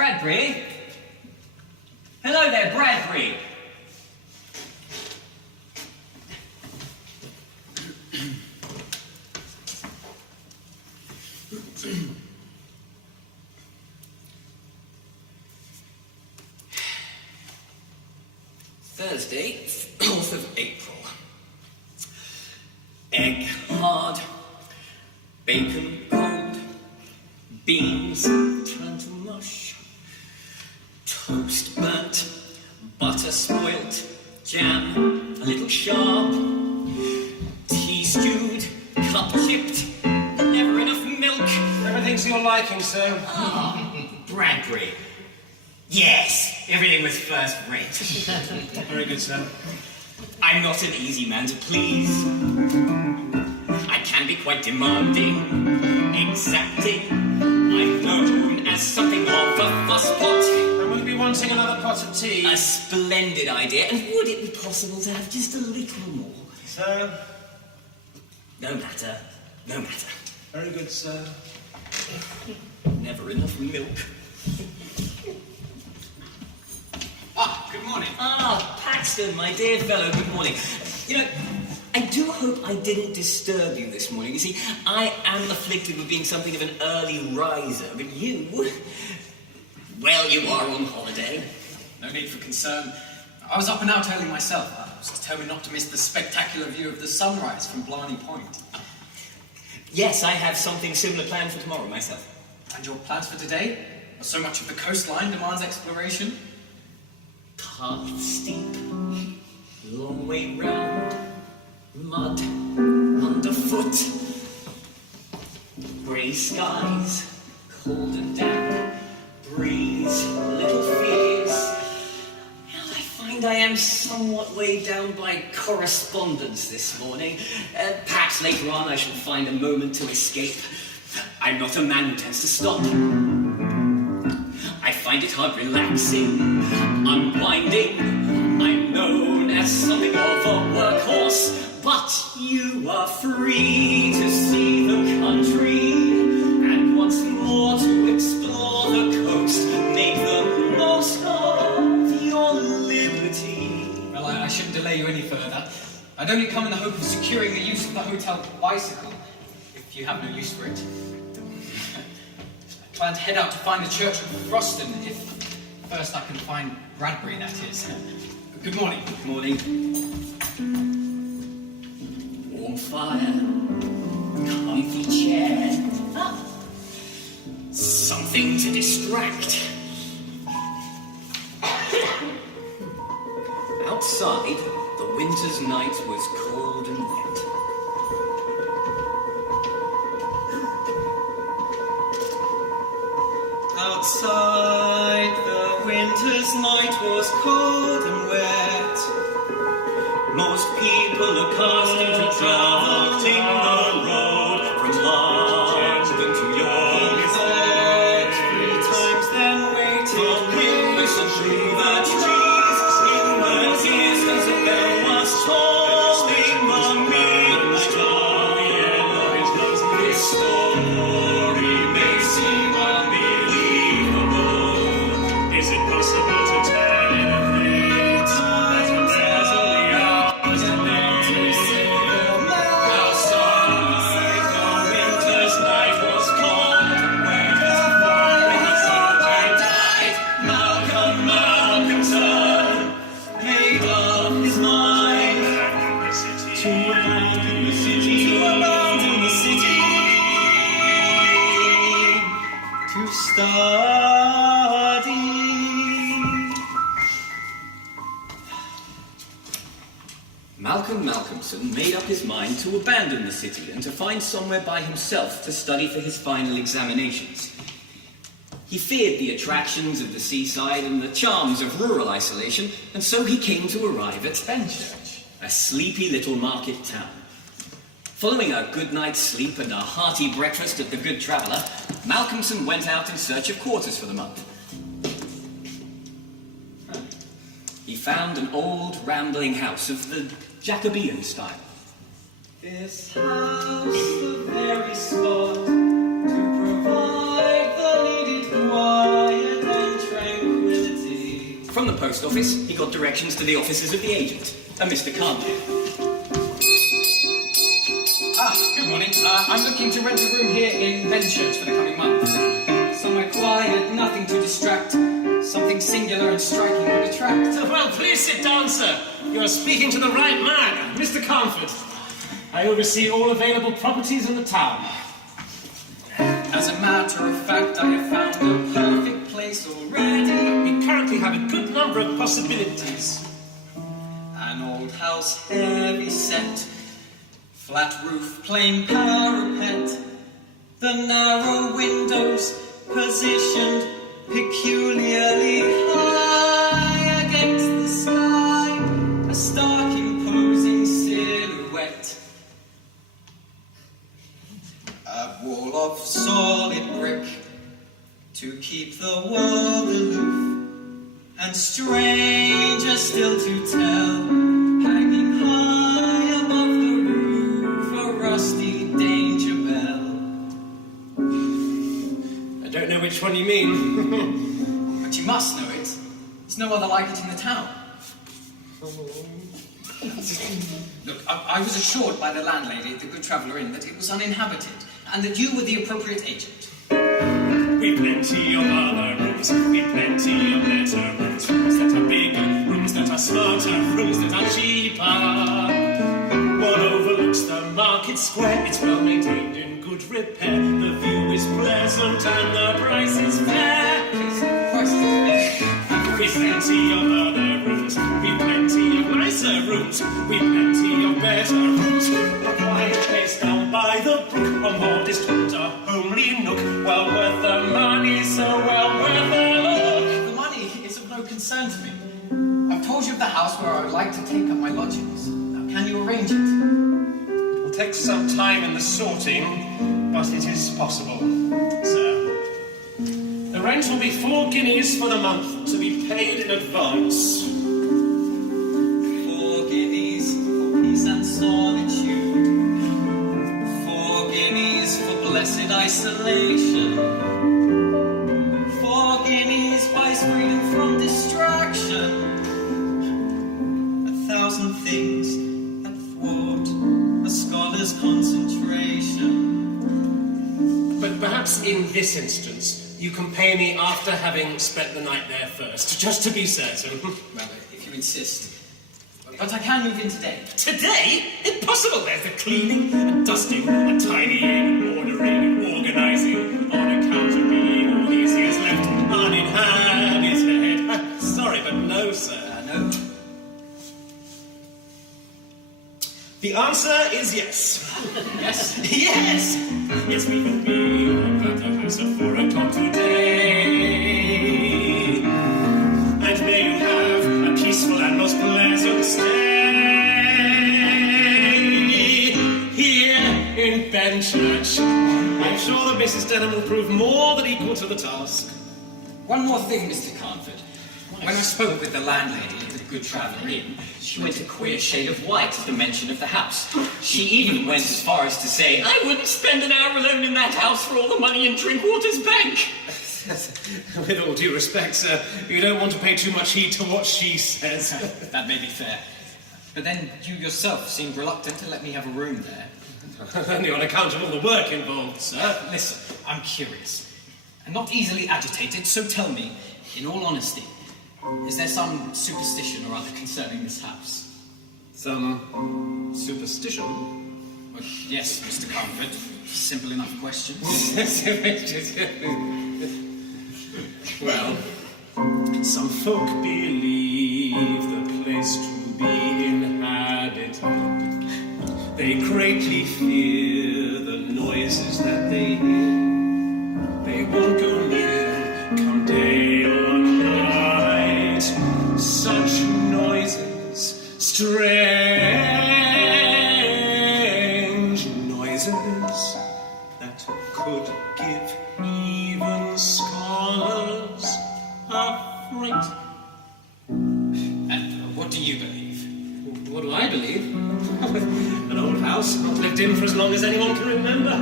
Bradbury? Hello there, Bradbury. Thursday, 4th of April. Egg hard, bacon cold, beans turned to mush, toast burnt, butter spoilt, jam a little sharp, tea stewed, cup chipped, never enough milk. Everything's to your liking, sir. Oh, Bradbury. Yes, everything was first rate. Very good, sir. I'm not an easy man to please. I can be quite demanding, exacting. I'm known as something of a fusspot. I won't be wanting another pot of tea. A splendid idea. And would it be possible to have just a little more? Sir? No matter. No matter. Very good, sir. Never enough milk. Good morning. Paxton, my dear fellow, good morning. You know, I do hope I didn't disturb you this morning. You see, I am afflicted with being something of an early riser, but you... Well, you are on holiday. No need for concern. I was up and out early myself. I was determined not to miss the spectacular view of the sunrise from Blarney Point. Yes, I have something similar planned for tomorrow myself. And your plans for today? So much of the coastline demands exploration. Path steep, long way round, mud underfoot, grey skies, cold and damp, breeze, little fierce. I find I am somewhat weighed down by correspondence this morning. Perhaps later on I shall find a moment to escape. I'm not a man who tends to stop. I find it hard relaxing, unwinding. I'm known as something of a workhorse, but you are free to see the country and once more to explore the coast. Make the most of your liberty. Well, I shouldn't delay you any further. I'd only come in the hope of securing the use of the hotel bicycle, if you have no use for it. I plan to head out to find the church of Froston, if first I can find Bradbury, that is. Good morning. Good morning. Warm fire, comfy chair, something to distract. Outside, the winter's night was cold and wet. Outside, the winter's night was cold and wet. Most people are accustomed to traveling the road from London to York. Thought 3 times, then waited. Listen through the trees. In the distance, a bell was tolling the midnight hour. This story may seem unbelievable. Is it possible to tell in a fate that a man's only hours and then to see the outside? The winter's night was cold and wet. When the soldier died, Malcolmson made up his mind to abandon the city, to study. Malcolm Malcolmson made up his mind to abandon the city and to find somewhere by himself to study for his final examinations. He feared the attractions of the seaside and the charms of rural isolation, and so he came to arrive at Fenchurch, a sleepy little market town. Following a good night's sleep and a hearty breakfast at the Good Traveller, Malcolmson went out in search of quarters for the month. He found an old rambling house of the Jacobean style. This house, the very spot to provide the needed quiet and From the post office, he got directions to the offices of the agent, a Mr. Carnhill. Good morning. I'm looking to rent a room here in Benchurch for the coming month. Somewhere quiet, nothing to distract. Something singular and striking would attract. Well, please sit down, sir. You are speaking to the right man, Mr. Carnford. I oversee all available properties in the town. As a matter of fact, I have found a perfect place already. We currently have a good number of possibilities. An old house, heavy set, flat roof, plain parapet. The narrow windows positioned peculiarly high against the sky. A stark, imposing silhouette. A wall of solid brick to keep the world aloof, and stranger still to tell, hanging high above the roof, a rusty danger bell. I don't know which one you mean. But you must know it. There's no other like it in the town. Look, I was assured by the landlady at the Good Traveller Inn that it was uninhabited, and that you were the appropriate agent. We've plenty of other rooms, we've plenty of better rooms, rooms that are bigger, rooms that are smarter, rooms that are cheaper. One overlooks the market square, it's well maintained in good repair. The view is pleasant and the price is fair. We've plenty of other rooms, we've plenty of nicer rooms, we've plenty of better rooms. A quiet place down by the brook, a modest hut, a homely nook, well worth the money, so well worth the look. The money is of no concern to me. I've told you of the house where I would like to take up my lodgings. Now, can you arrange it? It'll take some time in the sorting, but it is possible, sir. The rent will be 4 guineas for the month, to be paid in advance. 4 guineas for peace and solitude. 4 guineas for blessed isolation. 4 guineas buys freedom from distraction. 1,000 things that thwart a scholar's concentration. But perhaps in this instance, you can pay me after having spent the night there first, just to be certain. Well, if you insist. But I can move in today. Today? Impossible! There's the cleaning and dusting, a tidying and ordering and organising, on account of being all these years left uninhabited. Sorry, but no, sir. No. The answer is yes. Yes? Yes! Yes, we will be at the house at 4 o'clock today. And may you have a peaceful and most pleasant stay Here in Benchurch. I'm sure that Mrs. Denham will prove more than equal to the task. One more thing, Mr. Carnford. When I spoke with the landlady at the Good Traveller Inn, She went a queer shade of white at the mention of the house. She even went as far as to say, I wouldn't spend an hour alone in that house for all the money in Drinkwater's bank. With all due respect, sir, you don't want to pay too much heed to what she says. that may be fair. But then you yourself seemed reluctant to let me have a room there. Only on account of all the work involved, sir. Listen, I'm curious. And not easily agitated, so tell me, in all honesty, is there some superstition or other concerning this house? Some superstition? Well, yes, Mr. Carnford. Simple enough question. Well, some folk believe the place to be inhabited. They greatly fear the noises that they hear. They won't go near, come day or night. Such noises, strange noises, that could give even scholars a fright. And what do you believe? What do I believe? An old house, not lived in for as long as anyone can remember.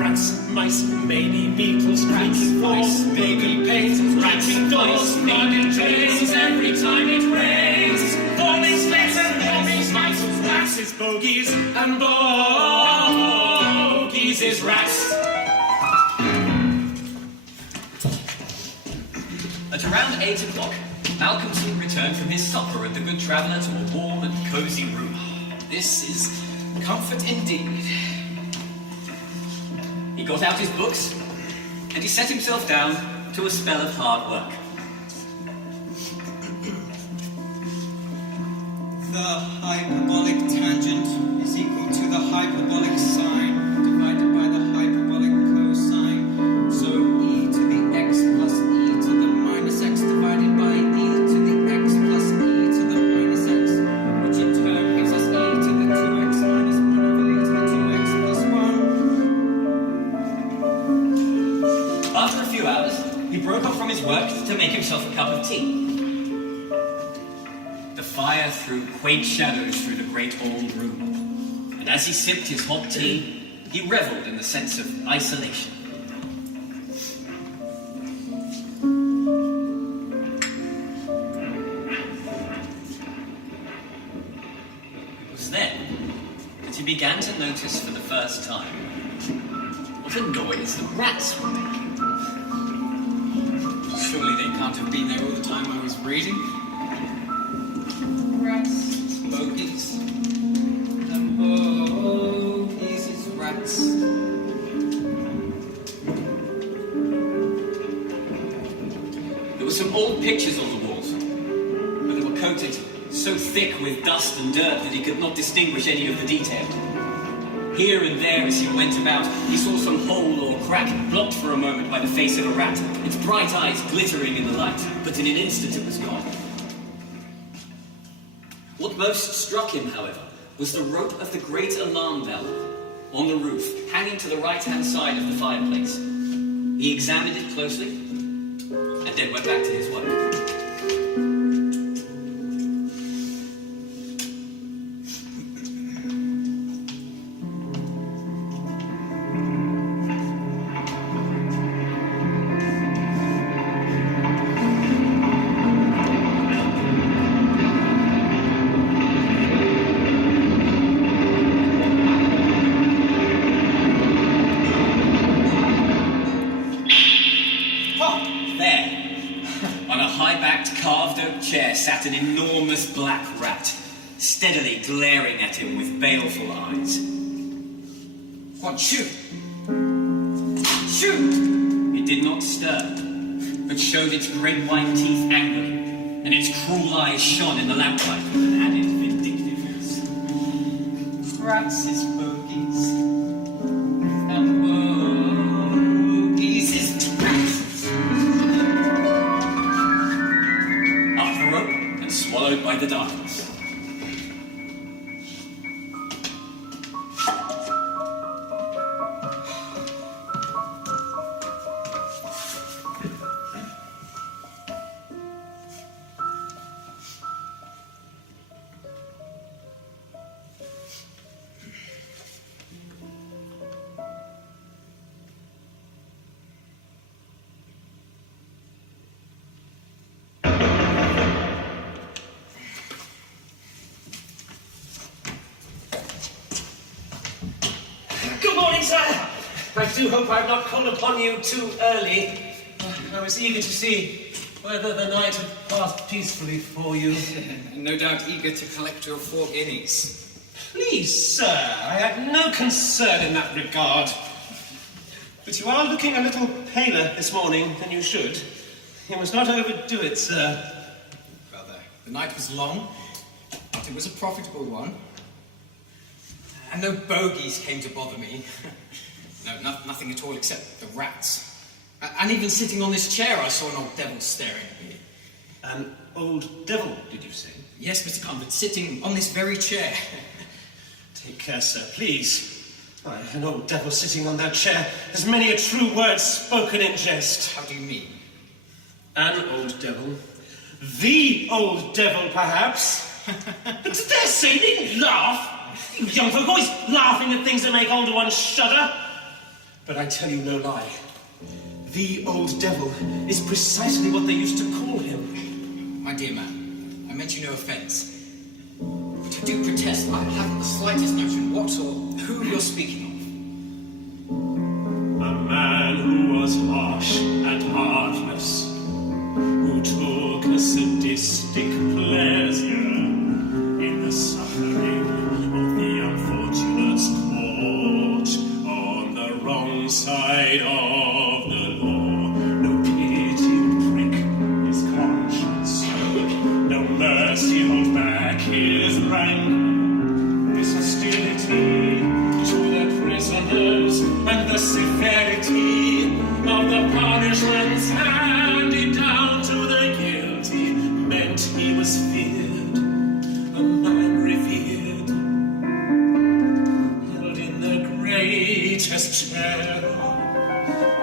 Rats, mice, maybe beetles, creaking walls, broken panes, ratching doors, flooding drains every time it rains. Falling slates and warming mice, rats is bogies, and bogies is rats. At around 8 o'clock, Malcolmson returned from his supper at the Good Traveller to a warm and cosy room. This is comfort indeed. He got out his books, and he set himself down to a spell of hard work. The hyperbolic tangent is equal to the hyperbolic sine divided by the hyperbolic cosine. So e to the x plus e to the minus x divided by e to the x plus e to the minus x, which in turn gives us e to the 2x minus 1 over e to the 2x plus 1. After a few hours, he broke off from his work to make himself a cup of tea. The fire threw quaint shadows through the great old room, and as he sipped his hot tea, he revelled in the sense of isolation. It was then that he began to notice for the first time what a noise the rats were making. Surely they can't have been there all the time I was reading. Rats, bogies, and bogies is rats. There were some old pictures on the walls, but they were coated so thick with dust and dirt that he could not distinguish any of the detail. Here and there as he went about, he saw some hole or crack blocked for a moment by the face of a rat, its bright eyes glittering in the light, but in an instant it was gone. What most struck him, however, was the rope of the great alarm bell on the roof, hanging to the right-hand side of the fireplace. He examined it closely, and then went back to his work. Sat an enormous black rat, steadily glaring at him with baleful eyes. What, shoot? Shoot! It did not stir, but showed its great white teeth angrily, and its cruel eyes shone in the lamplight with an added vindictiveness. Rats is bogies, and bogies is rats. Swallowed by the darkness. I do hope I've not called upon you too early. I was eager to see whether the night had passed peacefully for you. No doubt eager to collect your 4 guineas. Please, sir, I had no concern in that regard. But you are looking a little paler this morning than you should. You must not overdo it, sir. Brother, the night was long, but it was a profitable one. And no bogies came to bother me. No, nothing at all except the rats. And even sitting on this chair, I saw an old devil staring at me. An old devil, did you say? Yes, Mr. Convert, sitting on this very chair. Take care, sir, please. Why, an old devil sitting on that chair has many a true word spoken in jest. How do you mean? An old devil. The old devil, perhaps. But dare say, needn't laugh. You young folk always laughing at things that make older ones shudder. But I tell you no lie. The old devil is precisely what they used to call him. My dear man, I meant you no offence. But I do protest I haven't the slightest notion what or who you're speaking A man who was harsh and heartless, who took a sadistic pleasure in the suffering of the unfortunates caught on the wrong side of the law. No pity to prick his conscience, no mercy hold back his rank. This hostility to the prisoners and the severity of the punishments handed down to the guilty meant he was feared, a man revered, held in the greatest terror.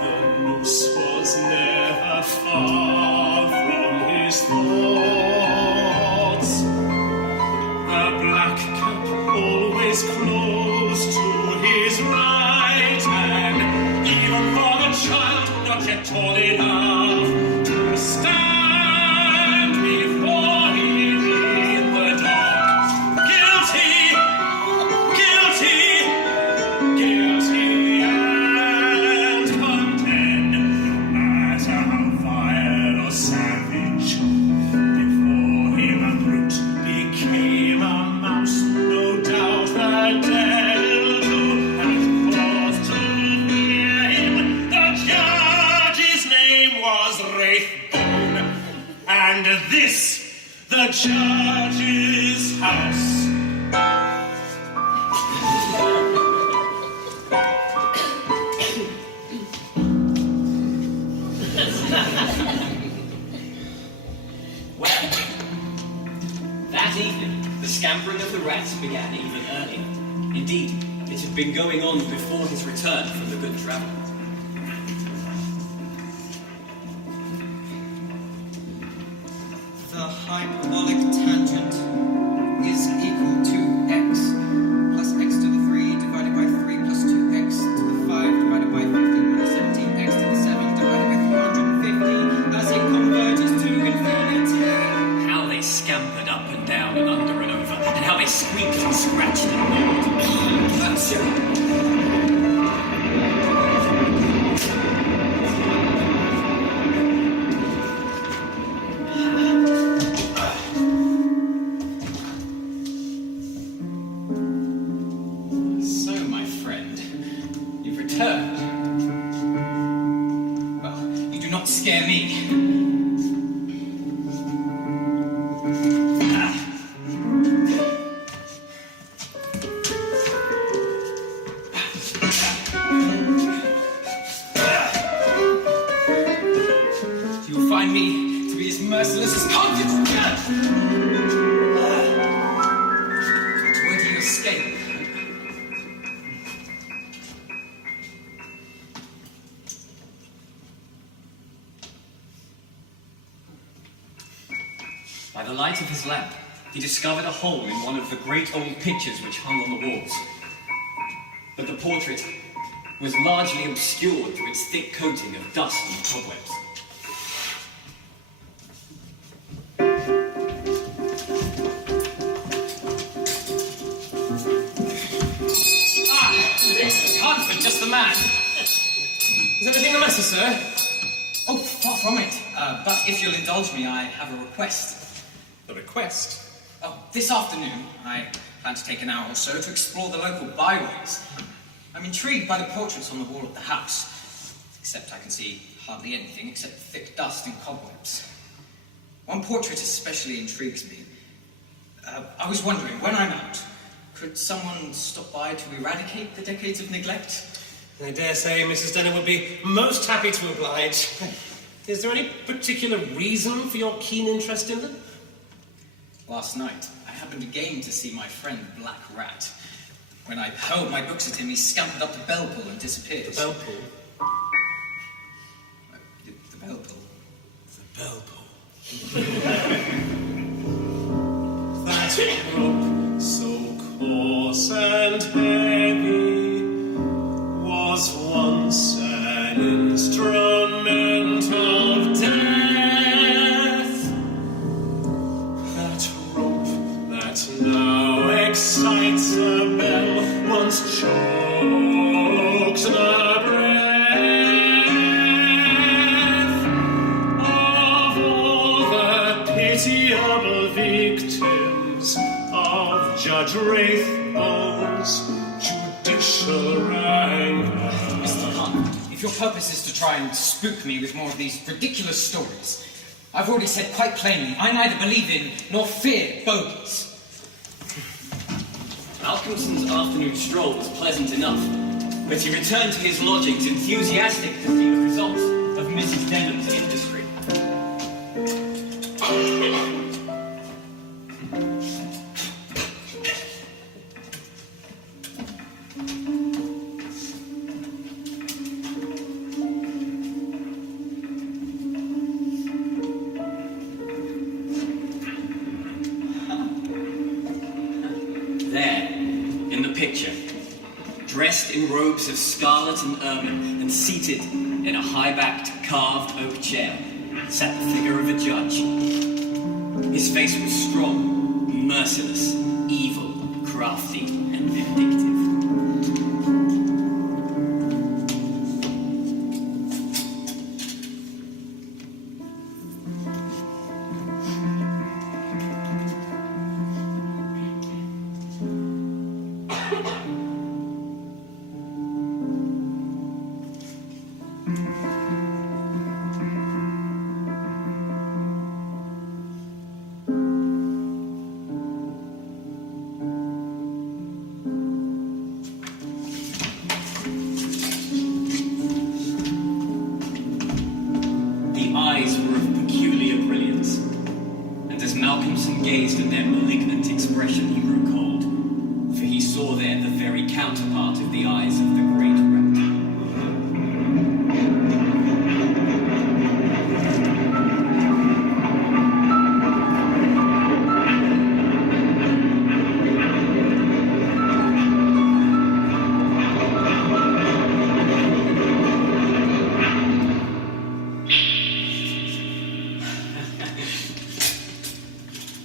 The noose was never far from his thoughts. The black cap always close to his right hand, even for the child not yet tall enough to stand before him in the dark. Guilty, guilty, guilty and condemned, no matter how vile or savage. Before him a brute became a mouse, no doubt the devil too had cause to fear him. The judge's name was Wraithbone, and this the judge's house. Well, that evening, the scampering of the rats began even earlier. Indeed, it had been going on before his return from the Good Traveller. The hyperbolic tangent is equal to x plus x to the 3 divided by 3 plus 2x to the 5 divided by 15 minus 17x to the 7 divided by 350 as it converges to infinity. How they scampered up and down and under and over, and how they squeaked and scratched and gnawed. That's it. So, my friend, you've returned. Well, you do not scare me. You will find me to be as merciless as confidence. But where do you escape? By the light of his lamp, he discovered a hole in one of the great old pictures which hung on the walls. But the portrait was largely obscured through its thick coating of dust and cobwebs. Hartford, just the man. Is anything the matter, sir? Oh, far from it. But if you'll indulge me, I have a request. The request? Oh, this afternoon, I plan to take an hour or so to explore the local byways. I'm intrigued by the portraits on the wall of the house, except I can see hardly anything except thick dust and cobwebs. One portrait especially intrigues me. I was wondering, when I'm out, could someone stop by to eradicate the decades of neglect? I dare say Mrs. Denner would be most happy to oblige. Is there any particular reason for your keen interest in them? Last night, I happened again to see my friend Black Rat. When I hurled my books at him, he scampered up the bell pull and disappeared. The bell pull? The bell pull. The bell pull. That rope, so coarse and heavy, was once pitiable victims of Judge Wraithbone's judicial wrangler. Mr. Khan, if your purpose is to try and spook me with more of these ridiculous stories, I've already said quite plainly, I neither believe in nor fear bogies. Malcolmson's afternoon stroll was pleasant enough, but he returned to his lodgings enthusiastic to see the results of Mrs. Denham's industry. There, in the picture, dressed in robes of scarlet and ermine and seated in a high-backed carved oak chair, sat the figure of a judge. His face was strong, merciless, evil, crafty, and vindictive. The eyes were of peculiar brilliance, and as Malcolmson gazed at their malignant expression, he grew cold, for he saw there the very counterpart of the eyes of the great rat.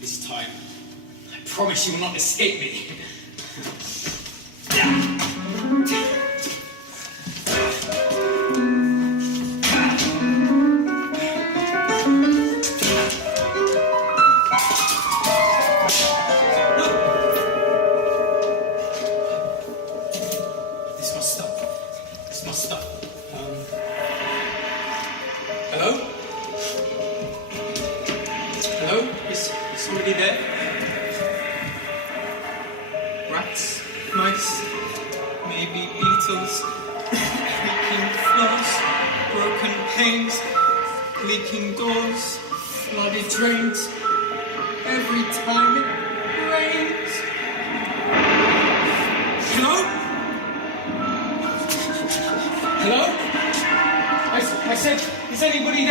This time, I promise you will not escape me. This must stop. This must stop. Hello? Hello? Is somebody there? Rats? Mice, maybe beetles, creaking floors, broken panes, leaking doors, flooded drains. Every time it rains. Hello? Hello? I said, is anybody there?